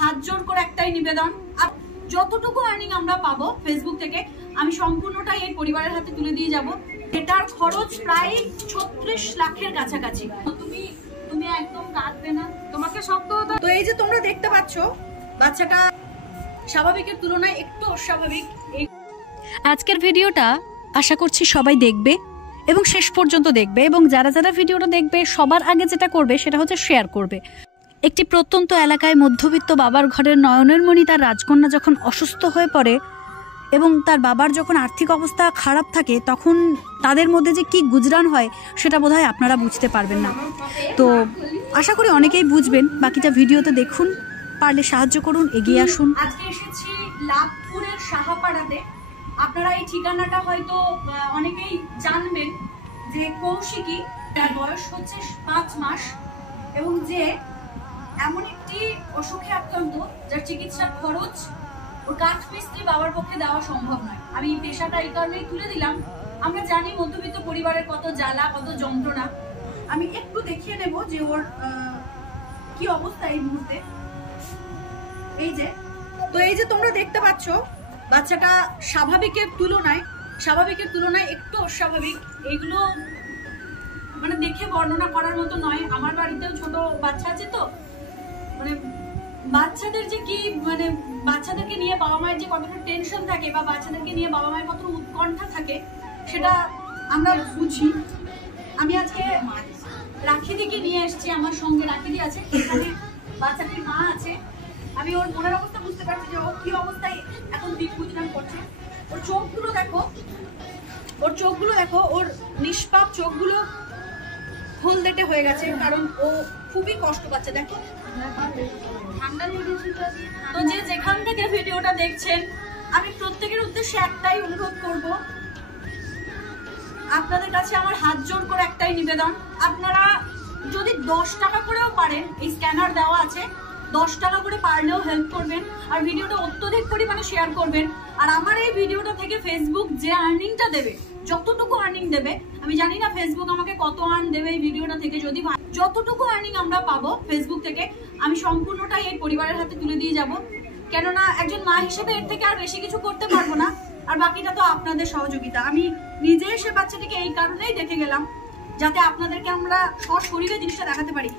হাত জোর করে একটাই নিবেদন, যতটুকু আর্নিং আমরা পাবো ফেসবুক থেকে আমি সম্পূর্ণটাই এই পরিবারের হাতে তুলে দিয়ে যাব। এটার খরচ প্রায় 36 লাখের কাছাকাছি। তুমি একদম কাঁদবে না, তোমাকে শক্ত হতে। তো এই যে তোমরা দেখতে পাচ্ছ বাচ্চাটা স্বাভাবিকের তুলনায় একটু অস্বাভাবিক। আজকের ভিডিওটা আশা করছি সবাই দেখবে এবং শেষ পর্যন্ত দেখবে, এবং যারা যারা ভিডিওটা দেখবে সবার আগে যেটা করবে সেটা হচ্ছে শেয়ার করবে। একটি প্রত্যন্ত এলাকায় মধ্যবিত্ত বাবার ঘরের নয়নের মণি তার রাজকন্যা যখন অসুস্থ হয়ে পড়ে এবং তার বাবার যখন আর্থিক অবস্থা খারাপ থাকে, তখন তাদের মধ্যে যে কি গুজরান হয় সেটা বোধহয় আপনারা বুঝতে পারবেন না। তো আশা করি অনেকেই বুঝবেন, বাকিটা ভিডিওতে দেখুন, পারলে সাহায্য করুন, এগিয়ে আসুন। আজকে এসেছি লাভপুরের সাহাপাড়াতে। আপনারা এই ঠিকানাটা হয়তো অনেকেই জানবেন যে কৌশিকী, তার বয়স হচ্ছে 5 মাস এবং যে এমন একটি অসুখে আক্রান্ত যার চিকিৎসার খরচ ওর কাঠমিস্ত্রি বাবার পক্ষে দেওয়া সম্ভব নয়। আমি পেশাটা এই কারণেই তুলে দিলাম, আমরা জানি মধ্যবিত্ত পরিবারের কত জ্বালা, কত যন্ত্রণা। আমি একটু দেখিয়ে নেব যে ওর কি অবস্থা এই মুহূর্তে। এই যে তোমরা দেখতে পাচ্ছ বাচ্চাটা স্বাভাবিকের তুলনায় একটু অস্বাভাবিক। এইগুলো মানে দেখে বর্ণনা করার মতো নয়। আমার বাড়িতেও ছোট বাচ্চা আছে, তো মানে বাচ্চাদের যে কি মানে বাচ্চাদেরকে নিয়ে বাবা মায়ের যে কতটা টেনশন থাকে বা বাচ্চাদেরকে নিয়ে বাবা মায়ের কতটা উৎকণ্ঠা থাকে সেটা আমরা বুঝি। আমি আজকে রাখিদিকে নিয়ে এসেছি, আমার সঙ্গে রাখিদি আছে, এখানে বাচ্চাটির মা আছে। আমি ওর মনের অবস্থা বুঝতে পারছি যে ও কি অবস্থায় এখন দিন গুজরান করছে। ওর চোখগুলো দেখো, ওর নিষ্পাপ চোখগুলো হলদেটে হয়ে গেছে, কারণ ও খুবই কষ্ট পাচ্ছে। দেখো তো যে যেখান থেকে ভিডিওটা দেখছেন, আমি প্রত্যেকের উদ্দেশ্যে একটাই অনুরোধ করব, আপনাদের কাছে আমার হাত জোর করে একটাই নিবেদন, আপনারা যদি 10 টাকা করেও পারেন, এই স্ক্যানার দেওয়া আছে, 10 টাকা করে পারলেও হেল্প করবেন আর ভিডিওটা অত্যধিক পরিমাণে শেয়ার করবেন। আর আমার এই ভিডিওটা থেকে ফেসবুক যে আর্নিংটা দেবে, যতটুকু আর্নিং দেবে, আমি জানি না ফেসবুক আমাকে কত আর্ন দেবে এই ভিডিওটা থেকে, যদি যতটুকু আর্নিং আমরা পাবো ফেসবুক থেকে আমি সম্পূর্ণটাই এই পরিবারের হাতে তুলে দিয়ে যাব। কেননা একজন মা হিসেবে এর থেকে আর বেশি কিছু করতে পারবো না, আর বাকিটা তো আপনাদের সহযোগিতা। আমি নিজে সে বাচ্চাটিকে এই কারণেই দেখে গেলাম যাতে আপনাদেরকে আমরা সশরীরে জিনিসটা দেখাতে পারি।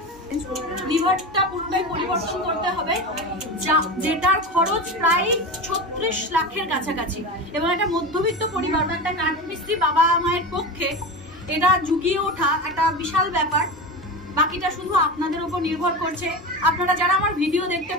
লিভারটা পুরোটাই পরিবর্তন করতে হবে, যেটার খরচ প্রায় 36 লাখের কাছাকাছি, এবং একটা মধ্যবিত্ত পরিবার, একটা কাঠমিস্ত্রি বাবা মায়ের পক্ষে এটা ঝুঁকিয়ে ওঠা একটা বিশাল ব্যাপার। বাকিটা শুধু আপনাদের উপর নির্ভর করছে। আপনারা যারা আমার ভিডিও দেখতে